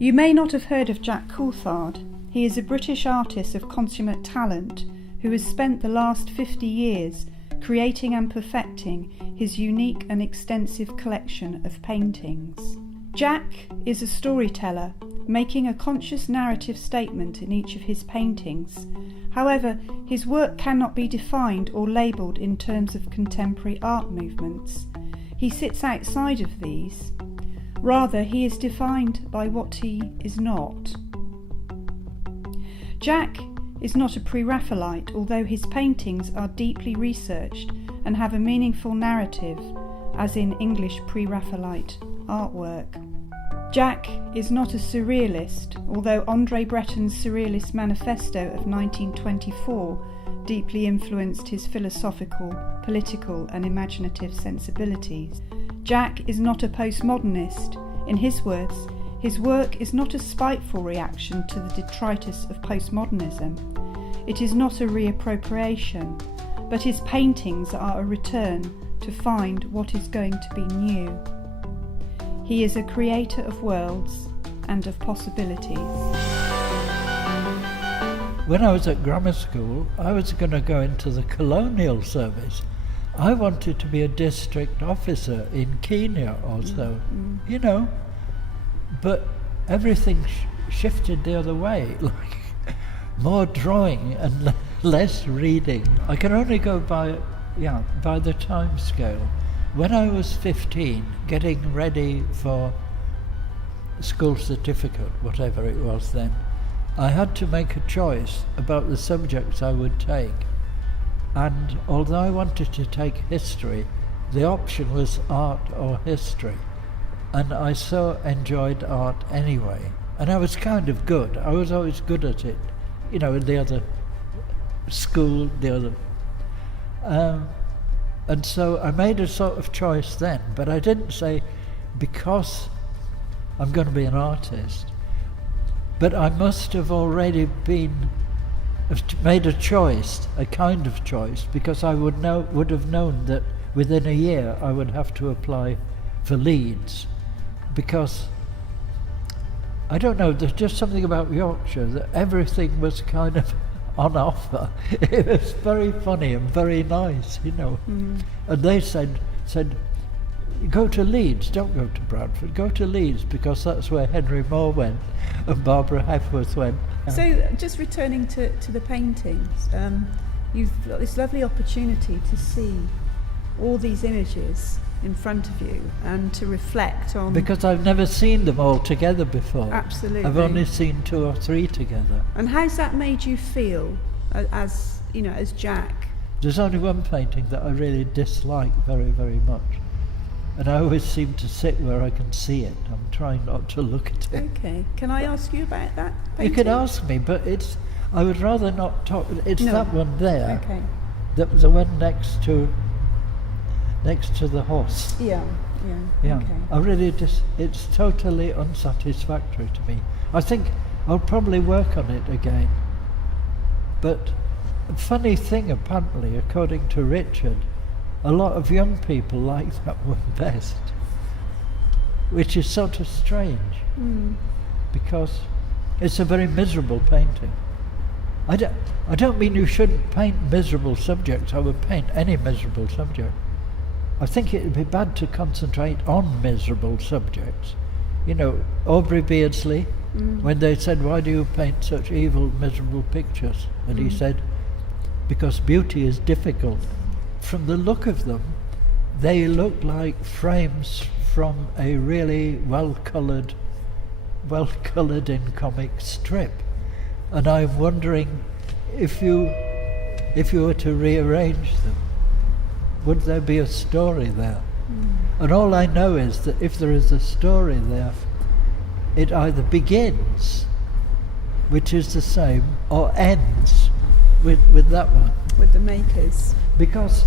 You may not have heard of Jack Coulthard. He is a British artist of consummate talent who has spent the last 50 years creating and perfecting his unique and extensive collection of paintings. Jack is a storyteller, making a conscious narrative statement in each of his paintings. However, his work cannot be defined or labelled in terms of contemporary art movements. He sits outside of these. Rather, he is defined by what he is not. Jack is not a pre-Raphaelite, although his paintings are deeply researched and have a meaningful narrative, as in English pre-Raphaelite artwork. Jack is not a surrealist, although Breton's Surrealist manifesto of 1924 deeply influenced his philosophical, political and imaginative sensibilities. Jack is not a postmodernist. In his words, his work is not a spiteful reaction to the detritus of postmodernism. It is not a re-appropriation, but his paintings are a return to find what is going to be new. He is a creator of worlds and of possibilities. When I was at grammar school, I was going to go into the colonial service. I wanted to be a district officer in Kenya or so, you know, but everything shifted the other way, like more drawing and less reading. I can only go by the time scale. When I was 15, getting ready for school certificate, whatever it was then, I had to make a choice about the subjects I would take. And although I wanted to take history, the option was art or history. And I so enjoyed art anyway. And I was kind of good. I was always good at it. You know, in the other school, and so I made a sort of choice then, but I didn't say because I'm going to be an artist. But I must have already made a choice, a kind of choice, because I would have known that within a year I would have to apply for Leeds, because I don't know, there's just something about Yorkshire that everything was kind of on offer. It was very funny and very nice, you know. And they said, go to Leeds, don't go to Bradford, go to Leeds, because that's where Henry Moore went and Barbara Hepworth went. So just returning to the paintings, you've got this lovely opportunity to see all these images in front of you and to reflect on... Because I've never seen them all together before. Absolutely. I've only seen 2 or 3 together. And how's that made you feel as Jack? There's only one painting that I really dislike very, very much. And I always seem to sit where I can see it. I'm trying not to look at it. Okay. Can I ask you about that painting? You can ask me, but I would rather not talk. It's that one there. Okay. That the one next to the horse. Yeah. Yeah. Okay. I really it's totally unsatisfactory to me. I think I'll probably work on it again. But a funny thing, apparently, according to Richard, a lot of young people like that one best, which is sort of strange, because it's a very miserable painting. I don't mean you shouldn't paint miserable subjects. I would paint any miserable subject. I think it would be bad to concentrate on miserable subjects. You know, Aubrey Beardsley, when they said, why do you paint such evil, miserable pictures? And he said, because beauty is difficult. From the look of them, they look like frames from a really well-coloured in comic strip. And I'm wondering if you were to rearrange them, would there be a story there? And all I know is that if there is a story there, it either begins, which is the same, or ends with that one. With the makers. Because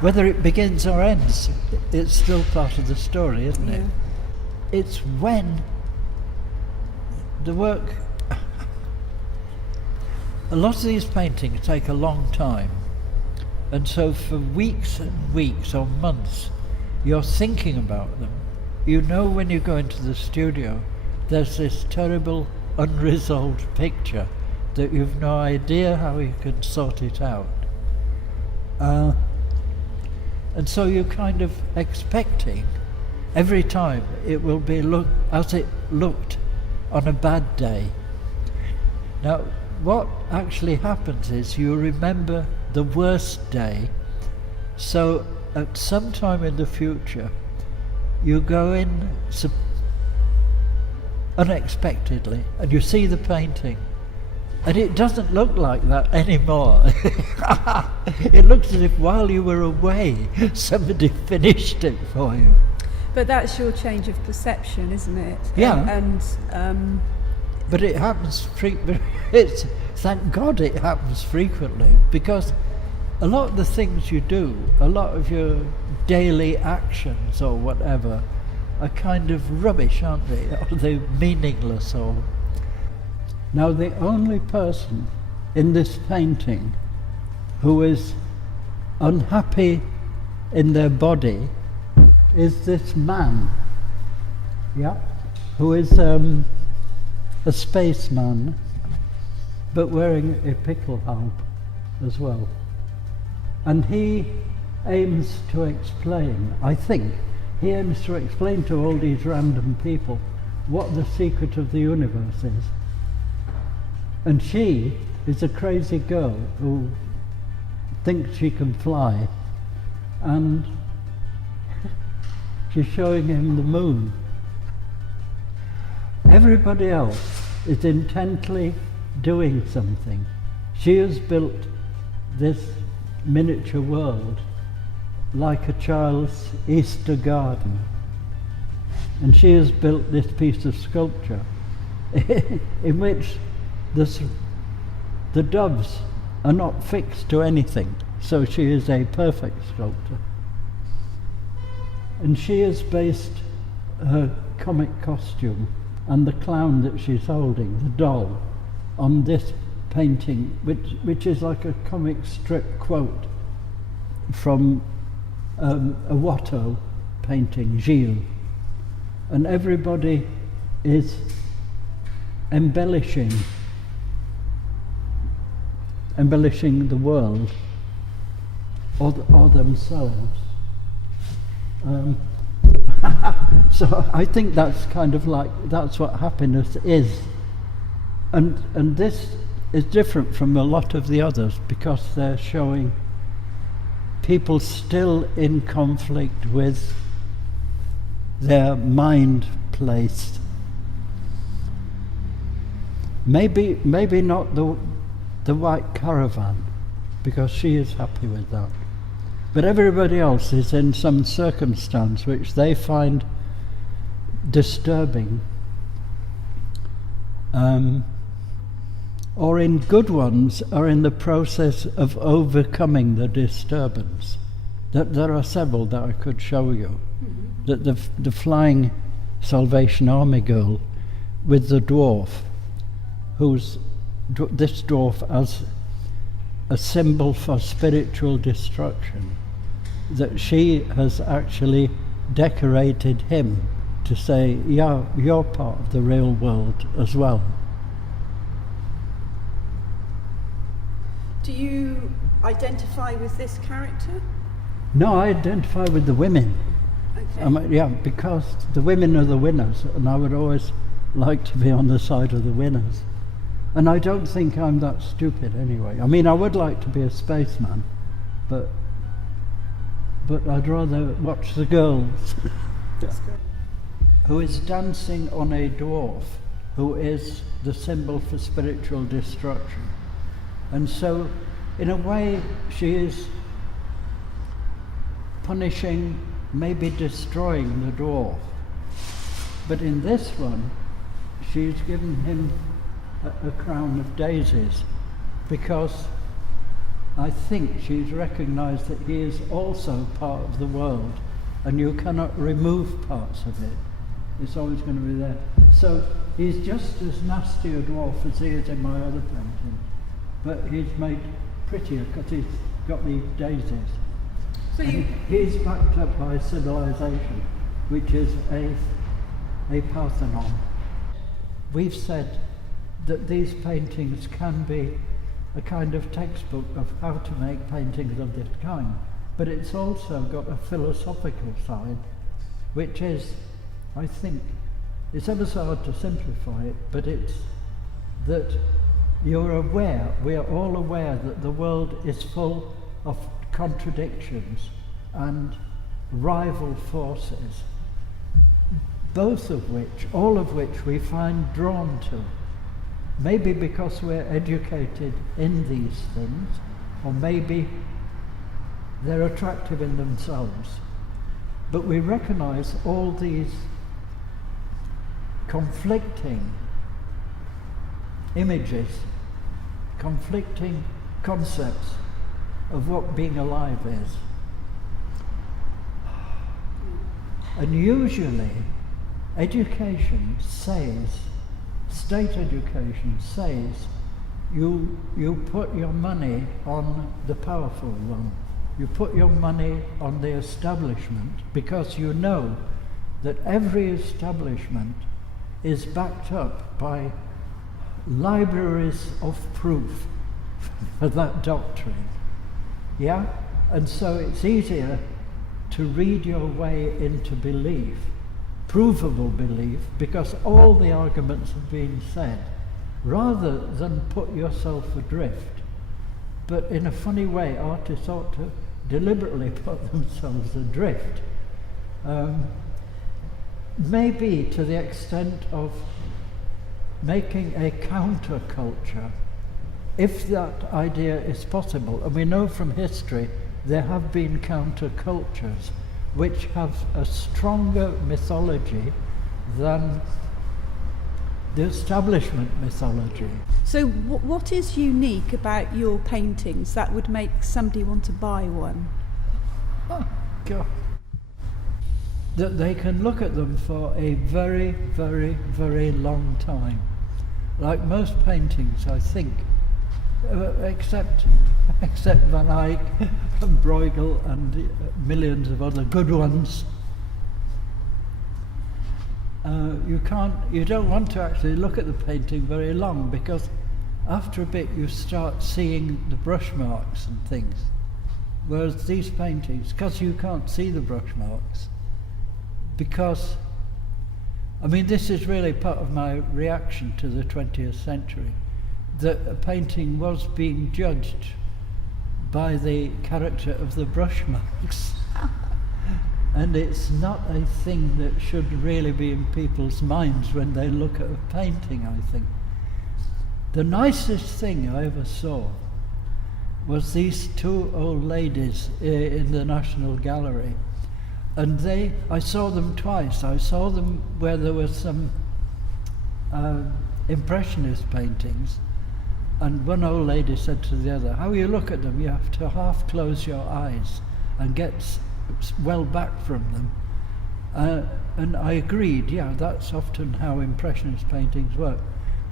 whether it begins or ends, it's still part of the story, isn't it? It's when the work... A lot of these paintings take a long time, and so for weeks and weeks or months you're thinking about them. You know when you go into the studio there's this terrible unresolved picture that you've no idea how you can sort it out. And so you're kind of expecting every time it will be as it looked on a bad day. Now, what actually happens is you remember the worst day, so at some time in the future you go in unexpectedly and you see the painting, and it doesn't look like that anymore. It looks as if while you were away somebody finished it for you. But that's your change of perception, isn't it? Yeah. But it happens thank God it happens frequently, because a lot of the things you do, a lot of your daily actions or whatever, are kind of rubbish, aren't they? Or they're meaningless. Now, the only person in this painting who is unhappy in their body is this man, who is a spaceman, but wearing a pickelhaube as well. And he aims to explain, I think, to all these random people what the secret of the universe is. And she is a crazy girl who thinks she can fly, and she's showing him the moon. Everybody else is intently doing something. She has built this miniature world like a child's Easter garden, and she has built this piece of sculpture in which the doves are not fixed to anything, so she is a perfect sculptor. And she has based her comic costume and the clown that she's holding, the doll, on this painting, which is like a comic strip quote from a Watteau painting, Gilles. And everybody is embellishing the world or themselves. So I think that's kind of that's what happiness is. And this is different from a lot of the others because they're showing people still in conflict with their mind place. Maybe not the white caravan, because she is happy with that. But everybody else is in some circumstance which they find disturbing, or in good ones are in the process of overcoming the disturbance. There are several that I could show you. That the flying Salvation Army girl with the dwarf, this dwarf as a symbol for spiritual destruction, that she has actually decorated him to say, yeah, you're part of the real world as well. Do you identify with this character? No, I identify with the women. Okay. Because the women are the winners, and I would always like to be on the side of the winners. And I don't think I'm that stupid anyway. I mean, I would like to be a spaceman, but I'd rather watch the girls. Who is dancing on a dwarf, who is the symbol for spiritual destruction. And so, in a way, she is punishing, maybe destroying the dwarf. But in this one, she's given him a crown of daisies, because I think she's recognized that he is also part of the world, and you cannot remove parts of it. It's always going to be there. So he's just as nasty a dwarf as he is in my other painting, but he's made prettier because he's got these daisies. So he's backed up by civilization, which is a Parthenon. we've said that these paintings can be a kind of textbook of how to make paintings of this kind, but it's also got a philosophical side, which is, I think, it's ever so hard to simplify it, but it's that you're aware, we are all aware that the world is full of contradictions and rival forces, all of which we find drawn to. Maybe because we're educated in these things, or maybe they're attractive in themselves. But we recognize all these conflicting images, conflicting concepts of what being alive is. And usually, education says, state education says, you put your money on the powerful one. You put your money on the establishment because you know that every establishment is backed up by libraries of proof for that doctrine. Yeah? And so it's easier to read your way into belief, provable belief, because all the arguments have been said, rather than put yourself adrift. But in a funny way, artists ought to deliberately put themselves adrift. Maybe to the extent of making a counterculture, if that idea is possible. And we know from history there have been countercultures which have a stronger mythology than the establishment mythology. So what is unique about your paintings that would make somebody want to buy one? Oh, God. That they can look at them for a very, very, very long time. Like most paintings, I think, except Van Eyck and Bruegel and millions of other good ones. You don't want to actually look at the painting very long, because after a bit you start seeing the brush marks and things. Whereas these paintings, because you can't see the brush marks, because, I mean, this is really part of my reaction to the 20th century, that a painting was being judged by the character of the brush marks. And it's not a thing that should really be in people's minds when they look at a painting, I think. The nicest thing I ever saw was these two old ladies in the National Gallery. And I saw them twice. I saw them where there were some Impressionist paintings, and one old lady said to the other, how you look at them, you have to half close your eyes and get well back from them. And I agreed, yeah, that's often how Impressionist paintings work.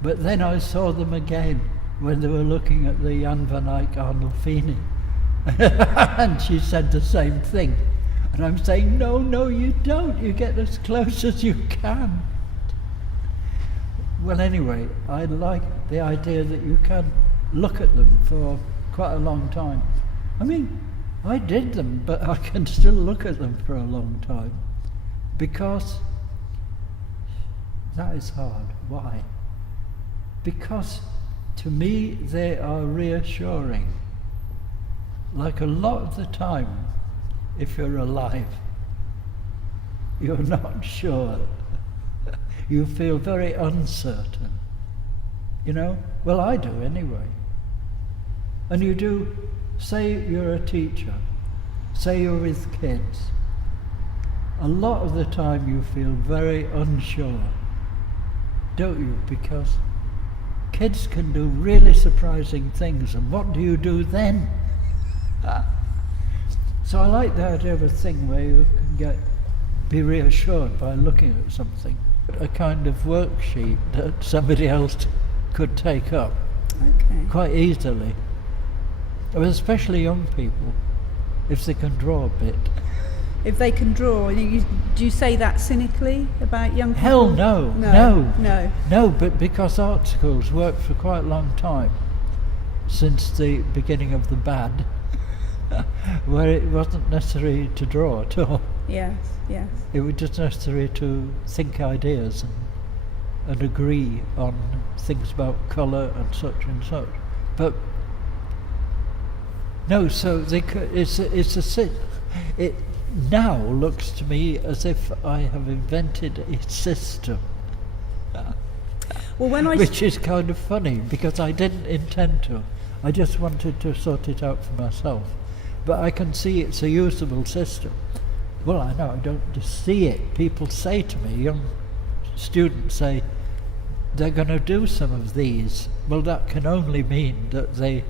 But then I saw them again when they were looking at the Jan van Eyck Arnolfini. And she said the same thing. And I'm saying, no, you don't. You get as close as you can. Well, anyway, I like the idea that you can look at them for quite a long time. I mean, I did them, but I can still look at them for a long time. Because that is hard. Why? Because to me they are reassuring. Like a lot of the time, if you're alive, you're not sure. You feel very uncertain. You know? Well, I do anyway. And you do, say you're a teacher, say you're with kids. A lot of the time you feel very unsure, don't you? Because kids can do really surprising things, and what do you do then? So I like the idea of a thing where you can be reassured by looking at something. A kind of worksheet that somebody else could take up quite easily. Especially young people, if they can draw a bit. if they can draw. Do you say that cynically about young people? Hell no, no, no. No, but because art schools work for quite a long time, since the beginning of the bad, where it wasn't necessary to draw at all. Yes, yes. It was just necessary to think ideas and agree on things about colour and such and such. But no, so it now looks to me as if I have invented a system. Well, which is kind of funny, because I didn't intend to. I just wanted to sort it out for myself. But I can see it's a usable system. Well, I know, I don't just see it. People say to me, young students say, they're going to do some of these. Well, that can only mean that the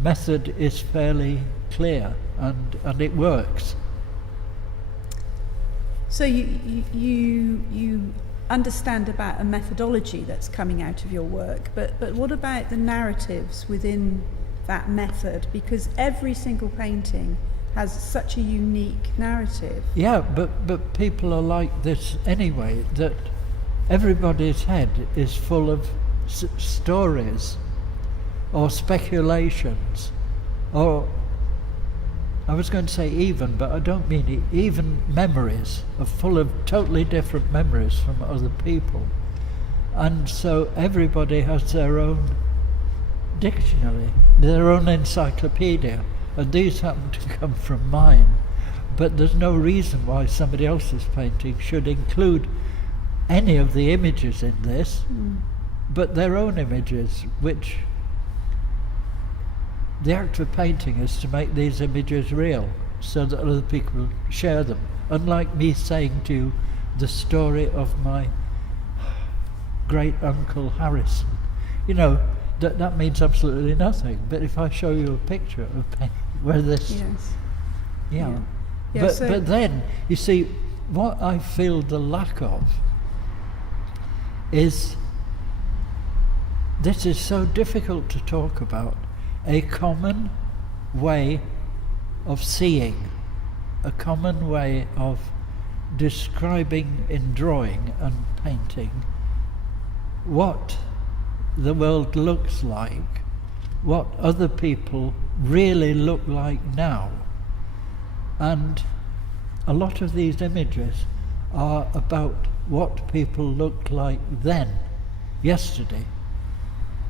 method is fairly clear and it works. So you understand about a methodology that's coming out of your work, but what about the narratives within that method? Because every single painting has such a unique narrative. Yeah, but people are like this anyway, that everybody's head is full of stories or speculations, or I was going to say even, but I don't mean it, even memories are full of totally different memories from other people. And so everybody has their own dictionary, their own encyclopedia, and these happen to come from mine. But there's no reason why somebody else's painting should include any of the images in this, but their own images, which the act of painting is to make these images real so that other people share them. Unlike me saying to you the story of my great uncle Harrison, that means absolutely nothing. But if I show you a picture of where this, yes. Yeah. Yeah, But then you see what I feel the lack of is, this is so difficult to talk about, a common way of seeing, a common way of describing in drawing and painting what the world looks like, what other people really look like now. And a lot of these images are about what people looked like then, yesterday.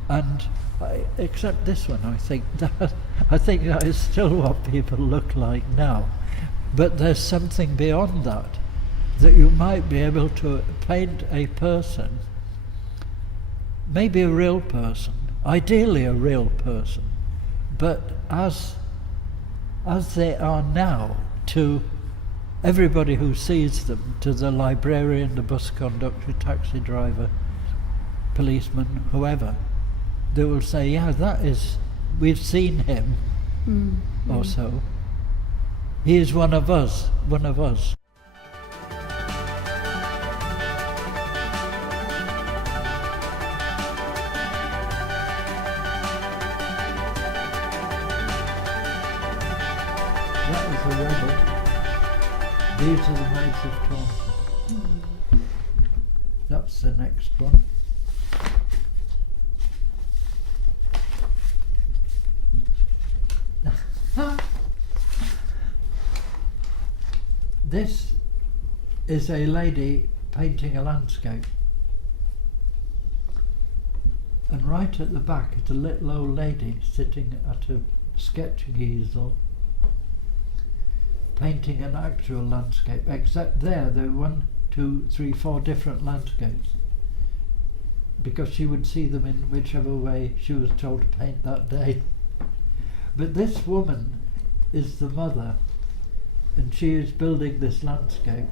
And except this one, I think that is still what people look like now. But there's something beyond that you might be able to paint a person, maybe a real person, ideally a real person, but as they are now to everybody who sees them, to the librarian, the bus conductor, taxi driver, policeman, whoever. They will say, yeah, we've seen him, or so. He is one of us. That is a rabbit. These are the maids of Taunton. That's the next one. This is a lady painting a landscape, and right at the back is a little old lady sitting at a sketching easel painting an actual landscape, except there were 1, 2, 3, 4 different landscapes, because she would see them in whichever way she was told to paint that day. But this woman is the mother, and she is building this landscape,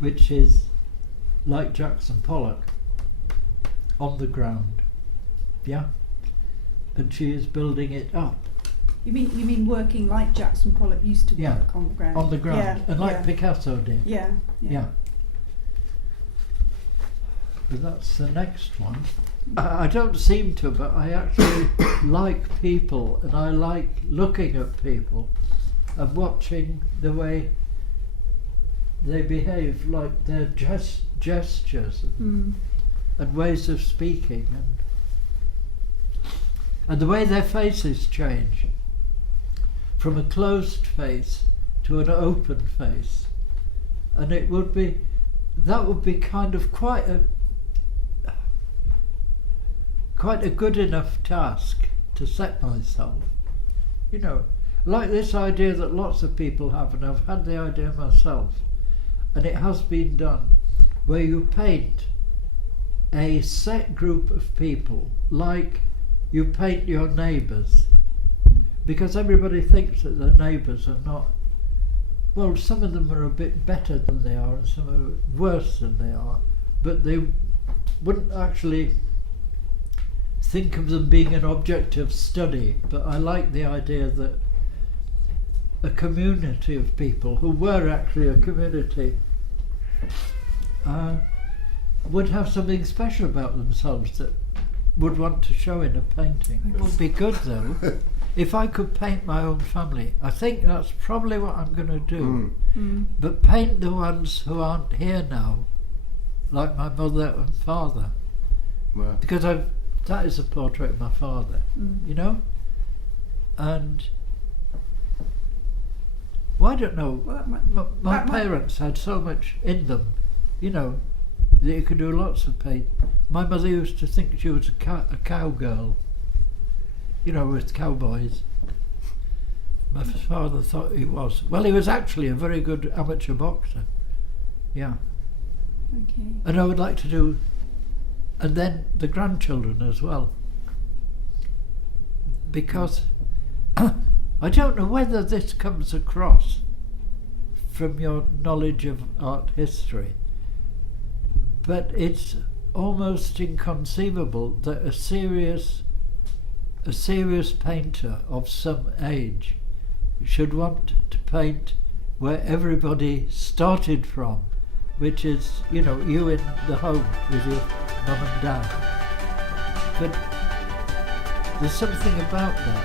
which is like Jackson Pollock, on the ground, yeah? And she is building it up. You mean working like Jackson Pollock used to work on the ground? On the ground, yeah, and like Picasso did. Yeah. But that's the next one. I don't seem to, but I actually like people, and I like looking at people. and watching the way they behave, like their gestures and ways of speaking, and the way their faces change from a closed face to an open face. And that would be kind of quite a good enough task to set myself. You know, like this idea that lots of people have, and I've had the idea myself, and it has been done, where you paint a set group of people like you paint your neighbours, because everybody thinks that their neighbours are not, well, some of them are a bit better than they are and some are worse than they are, but they wouldn't actually think of them being an object of study. But I like the idea that a community of people who were actually a community would have something special about themselves that would want to show in a painting. It would be good though if I could paint my own family. I think that's probably what I'm going to do. But paint the ones who aren't here now, like my mother and father. Wow. Because that is a portrait of my father, you know? And well, I don't know, Well, my parents had so much in them, you know, that you could do lots of paint. My mother used to think she was a cowgirl, you know, with cowboys. My father thought he was. Well, he was actually a very good amateur boxer. Yeah. Okay. And I would like to do, and then the grandchildren as well. Because I don't know whether this comes across from your knowledge of art history, but it's almost inconceivable that a serious painter of some age should want to paint where everybody started from, which is, you know, you in the home with your mum and dad. But there's something about that